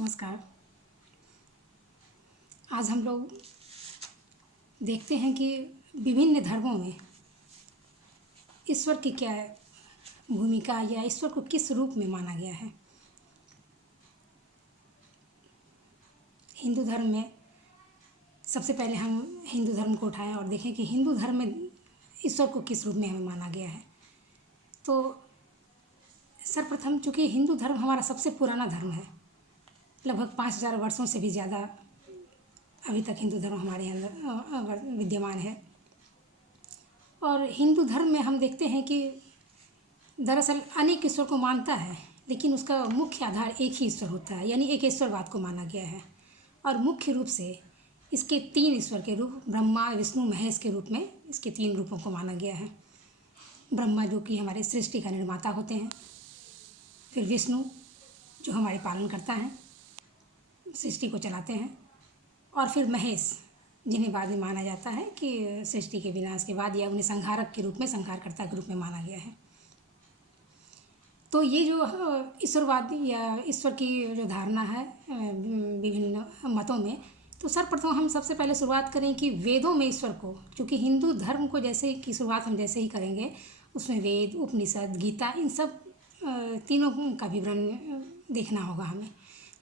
नमस्कार। आज हम लोग देखते हैं कि विभिन्न धर्मों में ईश्वर की क्या भूमिका या ईश्वर को किस रूप में माना गया है। हिंदू धर्म में सबसे पहले हम हिंदू धर्म को उठाएं और देखें कि हिंदू धर्म में ईश्वर को किस रूप में हमें माना गया है। तो सर्वप्रथम चूँकि हिंदू धर्म हमारा सबसे पुराना धर्म है, लगभग 5000 वर्षों से भी ज़्यादा अभी तक हिंदू धर्म हमारे अंदर विद्यमान है। और हिंदू धर्म में हम देखते हैं कि दरअसल अनेक ईश्वर को मानता है, लेकिन उसका मुख्य आधार एक ही ईश्वर होता है, यानी एक ईश्वरवाद को माना गया है। और मुख्य रूप से इसके 3 ईश्वर के रूप, ब्रह्मा विष्णु महेश के रूप में इसके 3 रूपों को माना गया है। ब्रह्मा जो कि हमारे सृष्टि का निर्माता होते हैं, फिर विष्णु जो हमारे पालन करता है, सृष्टि को चलाते हैं, और फिर महेश जिन्हें बाद में माना जाता है कि सृष्टि के विनाश के बाद या उन्हें संहारक के रूप में, संहारकर्ता के रूप में माना गया है। तो ये जो ईश्वरवाद या ईश्वर की जो धारणा है विभिन्न मतों में, तो सर्वप्रथम हम सबसे पहले शुरुआत करें कि वेदों में ईश्वर को, क्योंकि हिंदू धर्म को जैसे की शुरुआत हम जैसे ही करेंगे उसमें वेद, उपनिषद, गीता, इन सब तीनों का विवरण देखना होगा हमें।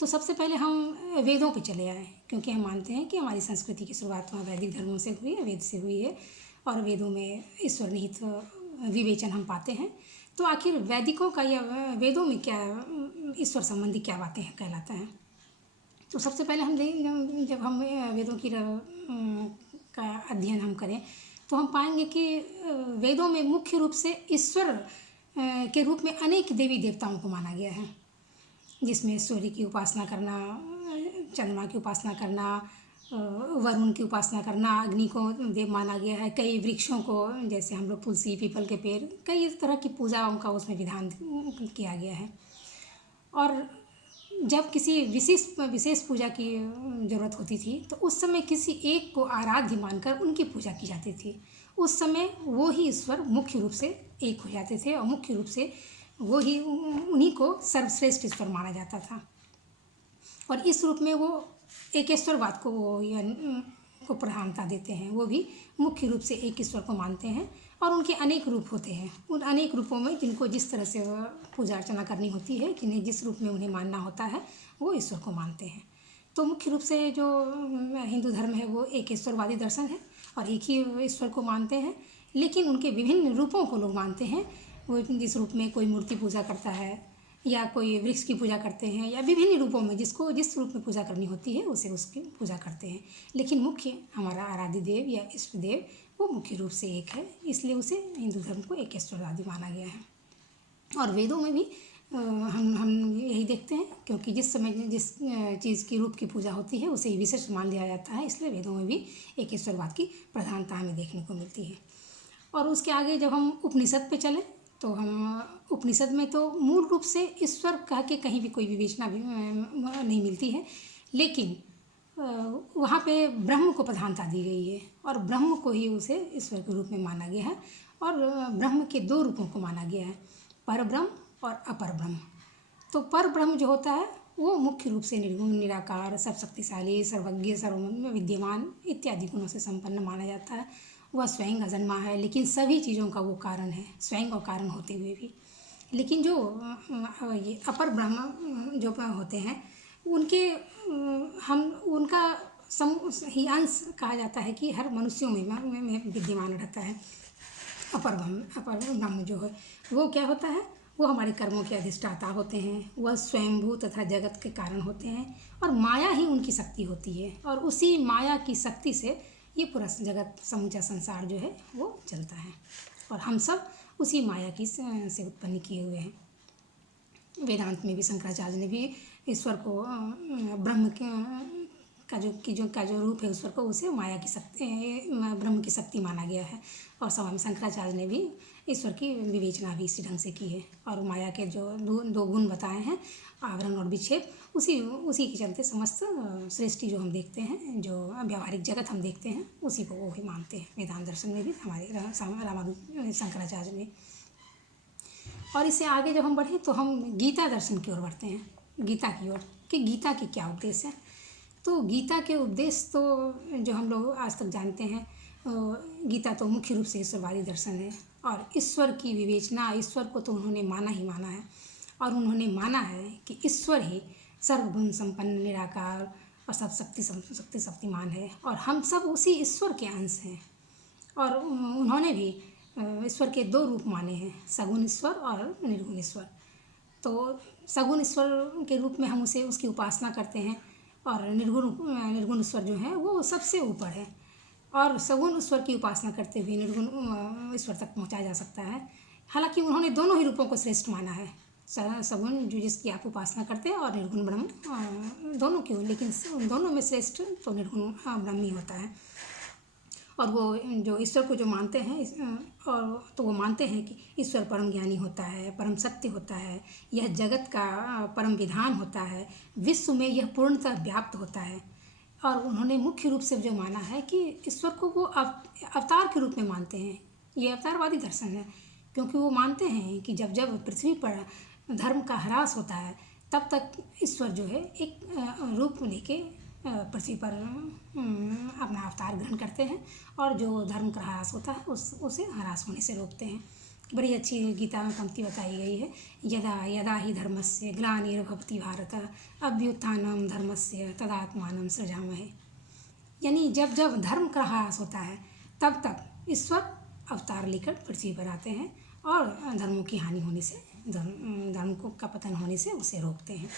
तो सबसे पहले हम वेदों पे चले आए, क्योंकि हम मानते हैं कि हमारी संस्कृति की शुरुआत वहाँ वैदिक धर्मों से हुई है, वेद से हुई है, और वेदों में ईश्वर निहित विवेचन हम पाते हैं। तो आखिर वैदिकों का या वेदों में क्या ईश्वर संबंधी क्या बातें हैं कहलाता है। तो सबसे पहले हम जब हम वेदों की का अध्ययन हम करें तो हम पाएंगे कि वेदों में मुख्य रूप से ईश्वर के रूप में अनेक देवी देवताओं को माना गया है, जिसमें सूर्य की उपासना करना, चंद्रमा की उपासना करना, वरुण की उपासना करना, अग्नि को देव माना गया है। कई वृक्षों को, जैसे हम लोग तुलसी, पीपल के पेड़, कई तरह की पूजाओं का उसमें विधान किया गया है। और जब किसी विशेष पूजा की ज़रूरत होती थी तो उस समय किसी एक को आराध्य मानकर उनकी पूजा की जाती थी। उस समय वो ही ईश्वर मुख्य रूप से एक हो जाते थे और मुख्य रूप से वो ही, उन्हीं को सर्वश्रेष्ठ ईश्वर माना जाता था। और इस रूप में वो एकेश्वरवाद को प्रधानता देते हैं। वो भी मुख्य रूप से एक ईश्वर को मानते हैं और उनके अनेक रूप होते हैं। उन अनेक रूपों में जिनको जिस तरह से पूजा अर्चना करनी होती है, जिन्हें जिस रूप में उन्हें मानना होता है, वो ईश्वर को मानते हैं। तो मुख्य रूप से जो हिंदू धर्म है वो एक ईश्वरवादी दर्शन है और एक ही ईश्वर को मानते हैं, लेकिन उनके विभिन्न रूपों को लोग मानते हैं। वो जिस रूप में कोई मूर्ति पूजा करता है या कोई वृक्ष की पूजा करते हैं, या विभिन्न रूपों में जिसको जिस रूप में पूजा करनी होती है उसे उसकी पूजा करते हैं। लेकिन मुख्य हमारा आराध्य देव या इष्ट देव वो मुख्य रूप से एक है, इसलिए उसे हिंदू धर्म को एक ईश्वरवादी माना गया है। और वेदों में भी हम यही देखते हैं, क्योंकि जिस समय जिस चीज़ की रूप की पूजा होती है उसे विशिष्ट मान लिया जाता है, इसलिए वेदों में भी एक ईश्वरवाद की प्रधानता हमें देखने को मिलती है। और उसके आगे जब हम उपनिषद पे चलें तो हम उपनिषद में तो मूल रूप से ईश्वर कह के कहीं भी कोई विवेचना भी नहीं मिलती है, लेकिन वहाँ पे ब्रह्म को प्रधानता दी गई है और ब्रह्म को ही उसे ईश्वर के रूप में माना गया है। और ब्रह्म के 2 रूपों को माना गया है, पर ब्रह्म और अपर ब्रह्म। तो पर ब्रह्म जो होता है वो मुख्य रूप से निर्गुण, निराकार, सर्वशक्तिशाली, सर्वज्ञ, सर्वविद्यमान इत्यादि गुणों से संपन्न माना जाता है। वह स्वयं अजन्मा है, लेकिन सभी चीज़ों का वो कारण है, स्वयं और कारण होते हुए भी। लेकिन जो ये अपर ब्रह्म जो होते हैं उनके हम उनका ही अंश कहा जाता है कि हर मनुष्यों में विद्यमान रहता है। अपर ब्रह्म जो है वो क्या होता है, वो हमारे कर्मों के अधिष्ठाता होते हैं, वह स्वयंभू तथा जगत के कारण होते हैं और माया ही उनकी शक्ति होती है। और उसी माया की शक्ति से ये पूरा जगत, समूचा संसार जो है वो चलता है और हम सब उसी माया की से उत्पन्न किए हुए हैं। वेदांत में भी शंकराचार्य ने भी ईश्वर को ब्रह्म का जो रूप है ईश्वर को, उसे माया की शक्ति, ब्रह्म की शक्ति माना गया है। और स्वामी शंकराचार्य ने भी ईश्वर की विवेचना भी इसी ढंग से की है। और माया के जो 2 गुण बताए हैं, आवरण और विक्षेप, उसी के चलते समस्त सृष्टि जो हम देखते हैं, जो व्यावहारिक जगत हम देखते हैं, उसी को वो ही मानते हैं। वेदांत दर्शन में भी हमारे रामानुज शंकराचार्य ने। और इससे आगे जब हम बढ़े तो हम गीता दर्शन की ओर बढ़ते हैं, गीता की ओर। कि गीता के क्या उपदेश हैं। तो गीता के उपदेश तो जो हम लोग आज तक जानते हैं, गीता तो मुख्य रूप से ईश्वरवादी दर्शन है और ईश्वर की विवेचना, ईश्वर को तो उन्होंने माना ही माना है और उन्होंने माना है कि ईश्वर ही सर्वगुण संपन्न निराकार और सब शक्तिमान है और हम सब उसी ईश्वर के अंश हैं। और उन्होंने भी ईश्वर के दो रूप माने हैं, सगुण ईश्वर और निर्गुण ईश्वर। तो सगुण ईश्वर के रूप में हम उसे उसकी उपासना करते हैं और निर्गुण ईश्वर जो है वो सबसे ऊपर है और सगुण ईश्वर की उपासना करते हुए निर्गुण ईश्वर तक पहुंचा जा सकता है। हालांकि उन्होंने दोनों ही रूपों को श्रेष्ठ माना है, सगुण जो जिसकी आप उपासना करते हैं और निर्गुण ब्रह्म, दोनों क्यों, लेकिन दोनों में श्रेष्ठ तो निर्गुण ब्रह्म ही होता है। और वो जो ईश्वर को जो मानते हैं और तो वो मानते हैं कि ईश्वर परम ज्ञानी होता है, परम सत्य होता है, यह जगत का परम विधान होता है, विश्व में यह पूर्णतः व्याप्त होता है। और उन्होंने मुख्य रूप से जो माना है कि ईश्वर को वो अवतार के रूप में मानते हैं। ये अवतारवादी दर्शन है, क्योंकि वो मानते हैं कि जब जब पृथ्वी पर धर्म का ह्रास होता है तब तक ईश्वर जो है एक रूप लेके पृथ्वी पर अपना अवतार ग्रहण करते हैं और जो धर्म का ह्रास होता है उसे ह्रास होने से रोकते हैं। बड़ी अच्छी गीता में पंक्ति बताई गई है, यदा यदा ही धर्मस्य ग्लानिर्भवति भारत अभ्युत्थानं धर्मस्य तदात्मानं सृजामहे। यानी जब जब धर्म का ह्रास होता है तब तक ईश्वर अवतार लेकर पृथ्वी पर आते हैं और धर्मों की हानि होने से, धर्म का पतन होने से उसे रोकते हैं।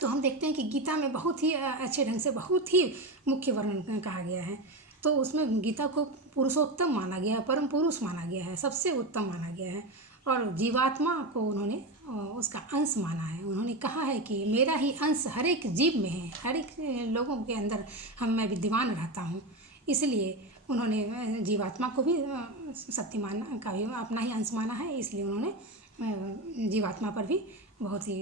तो हम देखते हैं कि गीता में बहुत ही अच्छे ढंग से बहुत ही मुख्य वर्णन कहा गया है। तो उसमें गीता को पुरुषोत्तम माना गया है, परम पुरुष माना गया है, सबसे उत्तम माना गया है और जीवात्मा को उन्होंने उसका अंश माना है। उन्होंने कहा है कि मेरा ही अंश हर एक जीव में है, हर एक लोगों के अंदर मैं विद्यमान रहता हूँ। इसलिए उन्होंने जीवात्मा को भी शक्तिमान का भी अपना ही अंश माना है, इसलिए उन्होंने जीवात्मा पर भी बहुत ही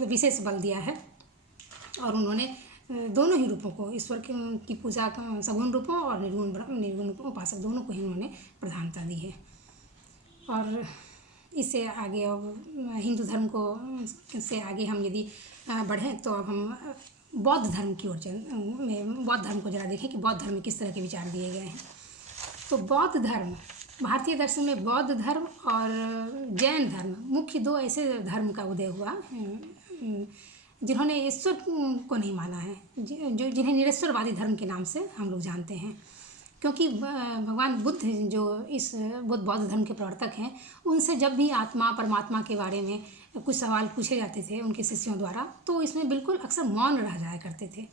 विशेष बल दिया है। और उन्होंने दोनों ही रूपों को, ईश्वर की पूजा सगुण रूपों और निर्गुण उपासक दोनों को ही उन्होंने प्रधानता दी है। और इससे आगे अब हिंदू धर्म को से आगे हम यदि बढ़ें तो अब हम बौद्ध धर्म की ओर बौद्ध धर्म को जरा देखें कि बौद्ध धर्म में किस तरह के विचार दिए गए हैं। तो बौद्ध धर्म, भारतीय दर्शन में बौद्ध धर्म और जैन धर्म मुख्य दो ऐसे धर्म का उदय हुआ जिन्होंने ईश्वर को नहीं माना है, जो जिन्हें निरेश्वरवादी धर्म के नाम से हम लोग जानते हैं। क्योंकि भगवान बुद्ध जो इस बौद्ध धर्म के प्रवर्तक हैं, उनसे जब भी आत्मा परमात्मा के बारे में कुछ सवाल पूछे जाते थे उनके शिष्यों द्वारा, तो इसमें बिल्कुल अक्सर मौन रह जाया करते थे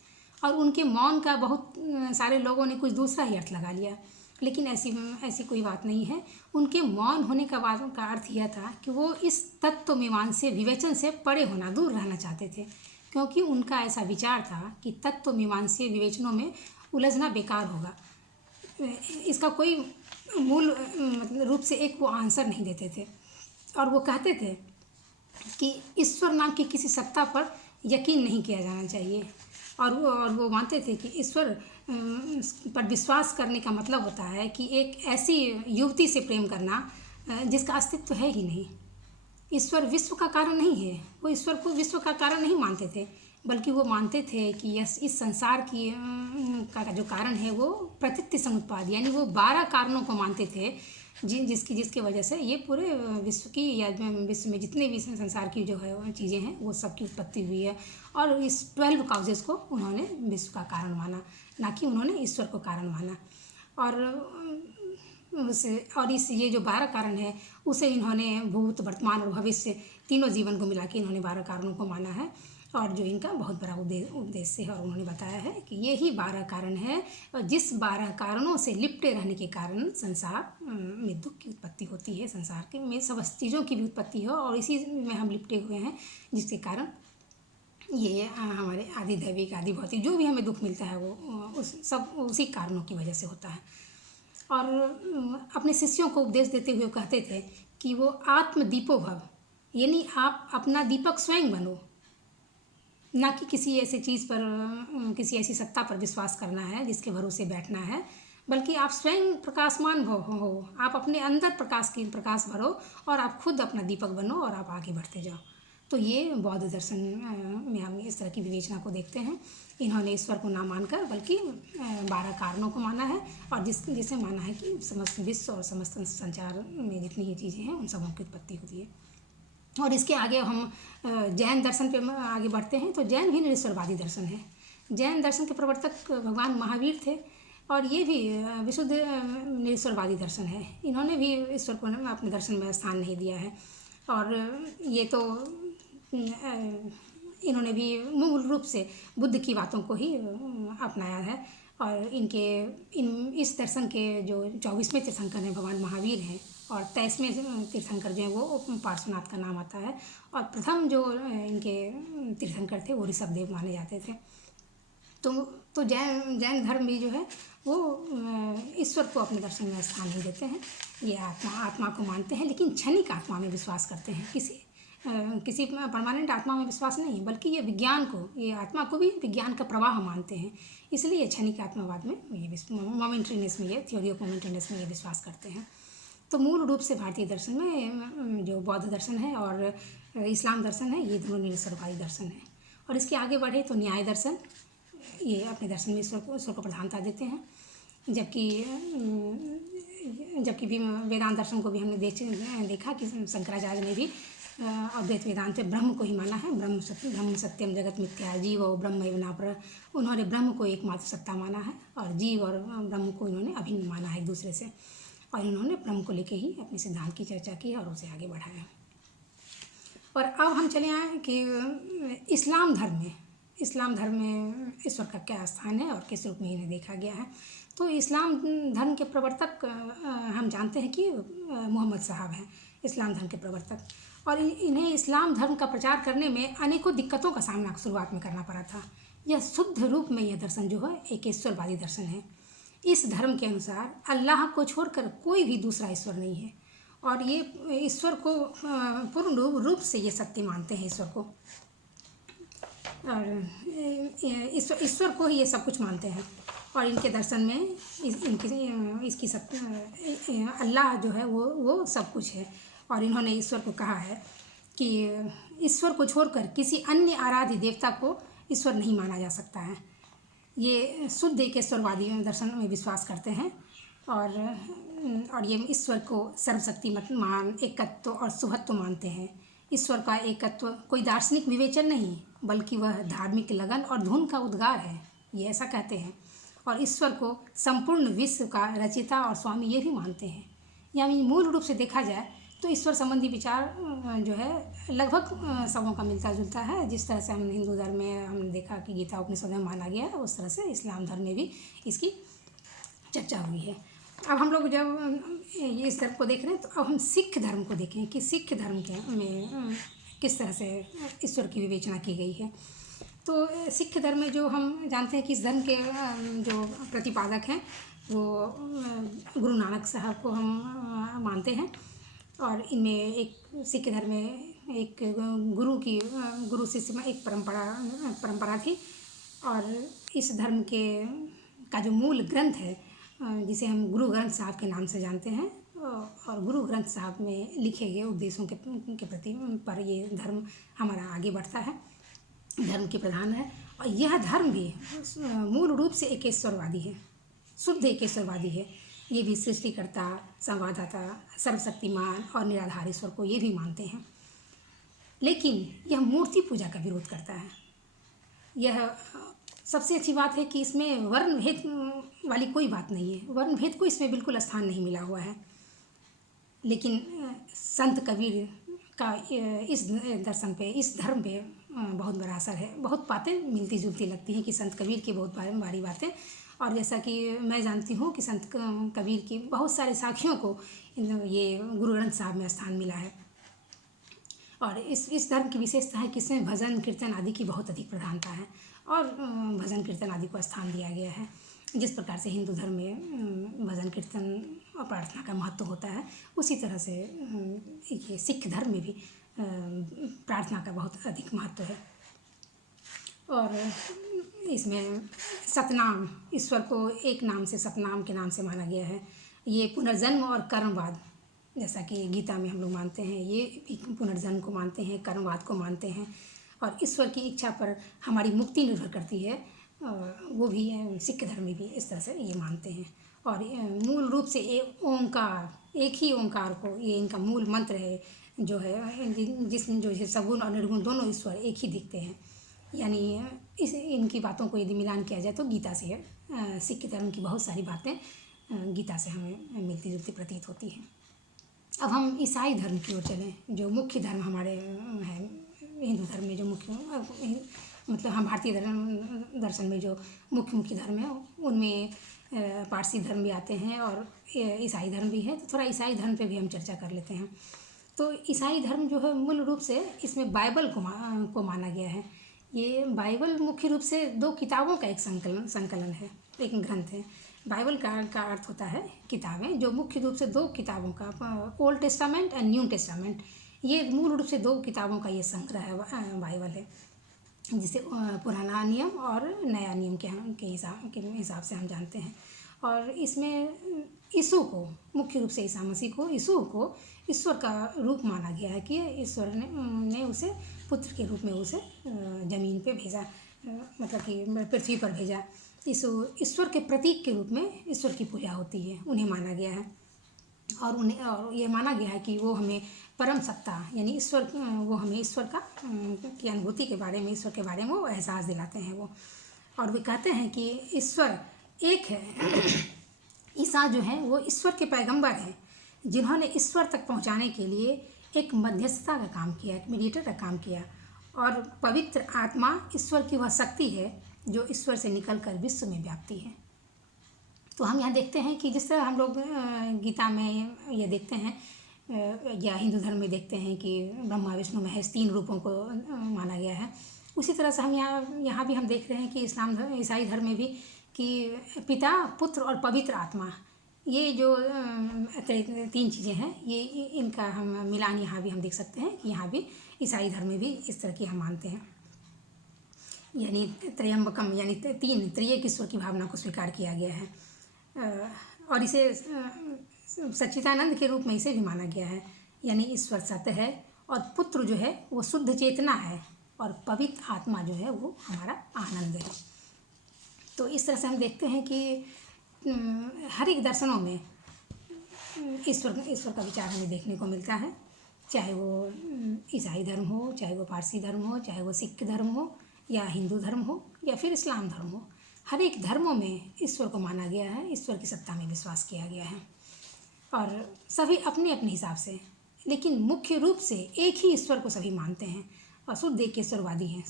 और उनके मौन का बहुत सारे लोगों ने कुछ दूसरा ही अर्थ लगा लिया। लेकिन ऐसी कोई बात नहीं है। उनके मौन होने का अर्थ यह था कि वो इस तत्व मीमांसा विवेचन से परे होना, दूर रहना चाहते थे, क्योंकि उनका ऐसा विचार था कि तत्व मीमांसा विवेचनों में उलझना बेकार होगा। इसका कोई मूल मतलब रूप से एक वो आंसर नहीं देते थे और वो कहते थे कि ईश्वर नाम की किसी सत्ता पर यकीन नहीं किया जाना चाहिए। और वो मानते थे कि ईश्वर पर विश्वास करने का मतलब होता है कि एक ऐसी युवती से प्रेम करना जिसका अस्तित्व है ही नहीं। ईश्वर विश्व का कारण नहीं है, वो ईश्वर को विश्व का कारण नहीं मानते थे, बल्कि वो मानते थे कि इस संसार की का जो कारण है वो प्रकृति समुत्पाद, यानी वो 12 कारणों को मानते थे जिसकी वजह से ये पूरे विश्व की या विश्व में जितने भी संसार की जो है चीज़ें हैं वो सब की उत्पत्ति हुई है। और इस 12 काउजेस को उन्होंने विश्व का कारण माना, ना कि उन्होंने ईश्वर को कारण माना। और इस ये जो 12 कारण है उसे इन्होंने भूत वर्तमान और भविष्य तीनों जीवन को मिला के इन्होंने 12 कारणों को माना है और जो इनका बहुत बड़ा उद्देश्य है। और उन्होंने बताया है कि ये ही 12 कारण है और जिस 12 कारणों से लिपटे रहने के कारण संसार में दुख की उत्पत्ति होती है, संसार के में सब चीज़ों की भी उत्पत्ति है और इसी में हम लिपटे हुए हैं, जिसके कारण ये हमारे आदि दैविक आदि भौतिक जो भी हमें दुख मिलता है वो उसी कारणों की वजह से होता है। और अपने शिष्यों को उपदेश देते हुए कहते थे कि वो आत्मदीपो भव, यानी आप अपना दीपक स्वयं बनो, ना कि किसी ऐसी चीज़ पर, किसी ऐसी सत्ता पर विश्वास करना है जिसके भरोसे बैठना है, बल्कि आप स्वयं प्रकाशमान हो, आप अपने अंदर प्रकाश भरो और आप खुद अपना दीपक बनो और आप आगे बढ़ते जाओ। तो ये बौद्ध दर्शन में हम इस तरह की विवेचना को देखते हैं। इन्होंने ईश्वर को ना मानकर बल्कि 12 कारणों को माना है, और जिसे माना है कि समस्त विश्व और समस्त संचार में जितनी ये चीज़ें हैं उन सबों की उत्पत्ति होती है। और इसके आगे हम जैन दर्शन पे आगे बढ़ते हैं। तो जैन भी निरीश्वरवादी दर्शन है। जैन दर्शन के प्रवर्तक भगवान महावीर थे, और ये भी विशुद्ध निरीश्वरवादी दर्शन है। इन्होंने भी ईश्वर को अपने दर्शन में स्थान नहीं दिया है, और ये तो इन्होंने भी मूल रूप से बुद्ध की बातों को ही अपनाया है। और इस दर्शन के जो 24वें तीर्थंकर हैं भगवान महावीर हैं, और 23वें तीर्थंकर जो हैं वो पार्श्वनाथ का नाम आता है, और प्रथम जो इनके तीर्थंकर थे वो ऋषभदेव माने जाते थे। तो जैन धर्म भी जो है वो ईश्वर को अपने दर्शन में स्थान नहीं देते हैं। ये आत्मा को मानते हैं, लेकिन क्षणिक आत्मा में विश्वास करते हैं। किसी परमानेंट आत्मा में विश्वास नहीं, बल्कि ये विज्ञान को, ये आत्मा को भी विज्ञान का प्रवाह मानते हैं। इसलिए क्षणिक आत्मावाद में ये मोमेंट्रीनेस में, ये थ्योरी ऑफ मोमेंट्रीनेस में ये विश्वास करते हैं। तो मूल रूप से भारतीय दर्शन में जो बौद्ध दर्शन है और इस्लाम दर्शन है, ये दोनों निरीश्वरवादी दर्शन है। और इसके आगे बढ़े तो न्याय दर्शन, ये अपने दर्शन में ईश्वर को प्रधानता देते हैं। जबकि भी वेदांत दर्शन को भी हमने देखा कि शंकराचार्य ने भी अद्वैत वेदांत में ब्रह्म को ही माना है। ब्रह्म सत्यम जगत मिथ्या जीव और ब्रह्म एवं नापर। उन्होंने ब्रह्म को एकमात्र सत्ता माना है, और जीव और ब्रह्म को इन्होंने अभिन्न माना है एक दूसरे से, और इन्होंने ब्रह्म को लेके ही अपने सिद्धांत की चर्चा की और उसे आगे बढ़ाया। और अब हम चले आए कि इस्लाम धर्म में ईश्वर का क्या स्थान है और किस रूप में इन्हें देखा गया है। तो इस्लाम धर्म के प्रवर्तक हम जानते हैं कि मोहम्मद साहब हैं, इस्लाम धर्म के प्रवर्तक। और इन्हें इस्लाम धर्म का प्रचार करने में अनेकों दिक्कतों का सामना शुरुआत में करना पड़ा था। यह शुद्ध रूप में यह दर्शन जो है एक ईश्वरवादी दर्शन है। इस धर्म के अनुसार अल्लाह को छोड़कर कोई भी दूसरा ईश्वर नहीं है, और ये ईश्वर को पूर्ण रूप से ये सत्य मानते हैं ईश्वर को, और ईश्वर को ही ये सब कुछ मानते हैं। और इनके दर्शन में इसकी अल्लाह जो है वो सब कुछ है। और इन्होंने ईश्वर को कहा है कि ईश्वर को छोड़कर किसी अन्य आराध्य देवता को ईश्वर नहीं माना जा सकता है। ये शुद्ध एक ईश्वरवादी दर्शन में विश्वास करते हैं, और ये ईश्वर को सर्वशक्तिमान, एकत्व और सुहत्व मानते हैं। ईश्वर का एकत्व कोई दार्शनिक विवेचन नहीं, बल्कि वह धार्मिक लगन और धुन का उद्गार है, ये ऐसा कहते हैं। और ईश्वर को संपूर्ण विश्व का रचयिता और स्वामी ये भी मानते हैं। यानी मूल रूप से देखा जाए तो ईश्वर संबंधी विचार जो है लगभग सबों का मिलता जुलता है। जिस तरह से हम हिंदू धर्म में हमने देखा कि गीता उपनिषद में माना गया है, उस तरह से इस्लाम धर्म में भी इसकी चर्चा हुई है। अब हम लोग जब ये इस धर्म को देख रहे हैं, तो अब हम सिख धर्म को देखें कि सिख धर्म में किस तरह से ईश्वर की विवेचना की गई है। तो सिख धर्म में जो हम जानते हैं कि इस धर्म के जो प्रतिपादक हैं वो गुरु नानक साहब को हम मानते हैं। और इनमें एक सिख धर्म में एक गुरु शिष्य में एक परंपरा थी। और इस धर्म का जो मूल ग्रंथ है, जिसे हम गुरु ग्रंथ साहब के नाम से जानते हैं, और गुरु ग्रंथ साहब में लिखे गए उपदेशों के प्रति पर ये धर्म हमारा आगे बढ़ता है, धर्म के प्रधान है। और यह धर्म भी मूल रूप से एक ईश्वरवादी है, शुद्ध एक ईश्वरवादी है। ये भी सृष्टिकर्ता, संवाददाता, सर्वशक्तिमान और निराधार ईश्वर को ये भी मानते हैं। लेकिन यह मूर्ति पूजा का विरोध करता है। यह सबसे अच्छी बात है कि इसमें वर्ण भेद वाली कोई बात नहीं है, वर्ण भेद को इसमें बिल्कुल स्थान नहीं मिला हुआ है। लेकिन संत कबीर का इस दर्शन पे, इस धर्म पे बहुत बड़ा असर है। बहुत बातें मिलती जुलती लगती हैं कि संत कबीर की बहुत भारी बातें। और जैसा कि मैं जानती हूँ कि संत कबीर की बहुत सारे साखियों को ये गुरु ग्रंथ साहब में स्थान मिला है। और इस धर्म की विशेषता है कि इसमें भजन कीर्तन आदि की बहुत अधिक प्रधानता है, और भजन कीर्तन आदि को स्थान दिया गया है। जिस प्रकार से हिंदू धर्म में भजन कीर्तन और प्रार्थना का महत्व होता है, उसी तरह से ये सिख धर्म में भी प्रार्थना का बहुत अधिक महत्व है। और इसमें सतनाम, ईश्वर को एक नाम से सतनाम के नाम से माना गया है। ये पुनर्जन्म और कर्मवाद जैसा कि गीता में हम लोग मानते हैं, ये भी पुनर्जन्म को मानते हैं, कर्मवाद को मानते हैं, और ईश्वर की इच्छा पर हमारी मुक्ति निर्भर करती है। वो भी सिख धर्म में भी इस तरह से ये मानते हैं। और मूल रूप से ओंकार, एक ही ओंकार को, ये इनका मूल मंत्र है, जो है जिसमें जो है सगुण और निर्गुण दोनों ईश्वर एक ही दिखते हैं। यानी इस इनकी बातों को यदि मिलान किया जाए तो गीता से सिख धर्म की बहुत सारी बातें गीता से हमें मिलती जुलती प्रतीत होती हैं। अब हम ईसाई धर्म की ओर चलें, जो मुख्य धर्म हमारे है हिंदू धर्म में, जो मुख्य मतलब हम भारतीय धर्म दर्शन में जो मुख्य धर्म है, उनमें पारसी धर्म भी आते हैं और ईसाई धर्म भी है। तो थोड़ा ईसाई धर्म पे भी हम चर्चा कर लेते हैं। तो ईसाई धर्म जो है मूल रूप से इसमें बाइबल को माना गया है। ये बाइबल मुख्य रूप से 2 किताबों का एक संकलन है, एक ग्रंथ है। बाइबल का अर्थ होता है किताबें, जो मुख्य रूप से 2 किताबों का, old testament and new testament, ये मूल रूप से 2 किताबों का ये संग्रह है बाइबल है, जिसे पुराना नियम और नया नियम के हिसाब से हम जानते हैं। और इसमें यीशु को, मुख्य रूप से ईसा मसीह को, यीशु को ईश्वर का रूप माना गया है कि ईश्वर ने उसे पुत्र के रूप में उसे ज़मीन पे भेजा, मतलब कि पृथ्वी पर भेजा। ईश्वर के प्रतीक के रूप में ईश्वर की पूजा होती है, उन्हें माना गया है। और ये माना गया है कि वो हमें परम सत्ता यानी ईश्वर, वो हमें ईश्वर की अनुभूति के बारे में, ईश्वर के बारे में वो एहसास दिलाते हैं वो। और वे कहते हैं कि ईश्वर एक है। ईसा जो है वो ईश्वर के पैगंबर हैं, जिन्होंने ईश्वर तक पहुंचाने के लिए एक मध्यस्थता का काम किया, एक मीडिएटर का काम किया। और पवित्र आत्मा ईश्वर की वह शक्ति है जो ईश्वर से निकलकर विश्व में व्याप्ति है। तो हम यहाँ देखते हैं कि जिस तरह हम लोग गीता में ये देखते हैं, या हिंदू धर्म में देखते हैं कि ब्रह्मा विष्णु महेश 3 रूपों को माना गया है, उसी तरह से हम यहाँ भी हम देख रहे हैं कि इस्लाम धर्म, ईसाई धर्म में भी कि पिता, पुत्र और पवित्र आत्मा, ये जो 3 चीज़ें हैं, ये इनका हम मिलान यहाँ भी हम देख सकते हैं कि यहाँ भी ईसाई धर्म में भी इस तरह की हम मानते हैं। यानी त्रयंबकम, यानी 3 त्रिएक ईश्वर की भावना को स्वीकार किया गया है। और इसे सच्चिदानंद के रूप में इसे भी माना गया है। यानी ईश्वर सत्य है और पुत्र जो है वो शुद्ध चेतना है और पवित्र आत्मा जो है वो हमारा आनंद है। तो इस तरह से हम देखते हैं कि हर एक दर्शनों में ईश्वर का विचार हमें देखने को मिलता है, चाहे वो ईसाई धर्म हो, चाहे वो पारसी धर्म हो, चाहे वो सिख धर्म हो, या हिंदू धर्म हो, या फिर इस्लाम धर्म हो। हर एक धर्मों में ईश्वर को माना गया है, ईश्वर की सत्ता में विश्वास किया गया है, और सभी अपने अपने हिसाब से, लेकिन मुख्य रूप से एक ही ईश्वर को सभी मानते हैं और शुद्ध एक ईश्वरवादी हैं,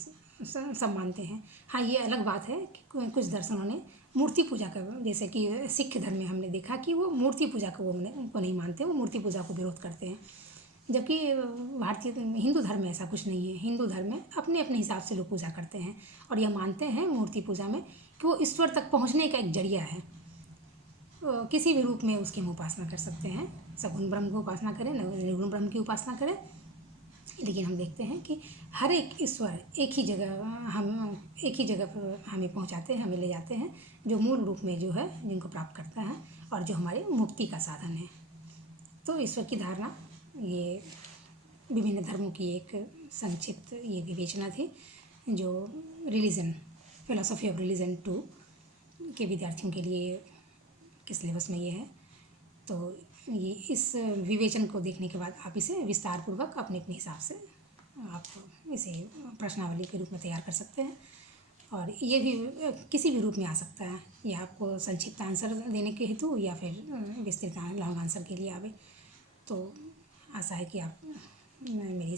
सब मानते हैं। हाँ, ये अलग बात है कि कुछ दर्शनों ने मूर्ति पूजा का, जैसे कि सिख धर्म में हमने देखा कि वो मूर्ति पूजा को उनको नहीं मानते, वो मूर्ति पूजा को विरोध करते हैं। जबकि भारतीय हिंदू धर्म में ऐसा कुछ नहीं है। हिंदू धर्म में अपने अपने हिसाब से लोग पूजा करते हैं और यह मानते हैं मूर्ति पूजा में कि वो ईश्वर तक पहुंचने का एक जरिया है। किसी भी रूप में उसकी हम उपासना कर सकते हैं, सगुण ब्रह्म की उपासना करें, निर्गुण ब्रह्म की उपासना करें, लेकिन हम देखते हैं कि हर एक ईश्वर एक ही जगह पर हमें पहुंचाते हैं, हमें ले जाते हैं, जो मूल रूप में जो है जिनको प्राप्त करता है और जो हमारे मुक्ति का साधन है। तो ईश्वर की धारणा ये विभिन्न धर्मों की एक संक्षिप्त ये विवेचना थी, जो रिलीजन, फिलॉसफी ऑफ रिलीजन 2 के विद्यार्थियों के लिए के सिलेबस में ये है। तो ये इस विवेचन को देखने के बाद आप इसे विस्तार पूर्वक अपने अपने हिसाब से आप इसे प्रश्नावली के रूप में तैयार कर सकते हैं, और ये भी किसी भी रूप में आ सकता है, या आपको संक्षिप्त आंसर देने के हेतु या फिर विस्तृत लॉन्ग आंसर के लिए आवे। तो आशा है कि आप मेरी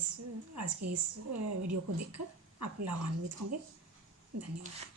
आज की इस वीडियो को देखकर आप लाभान्वित होंगे। धन्यवाद।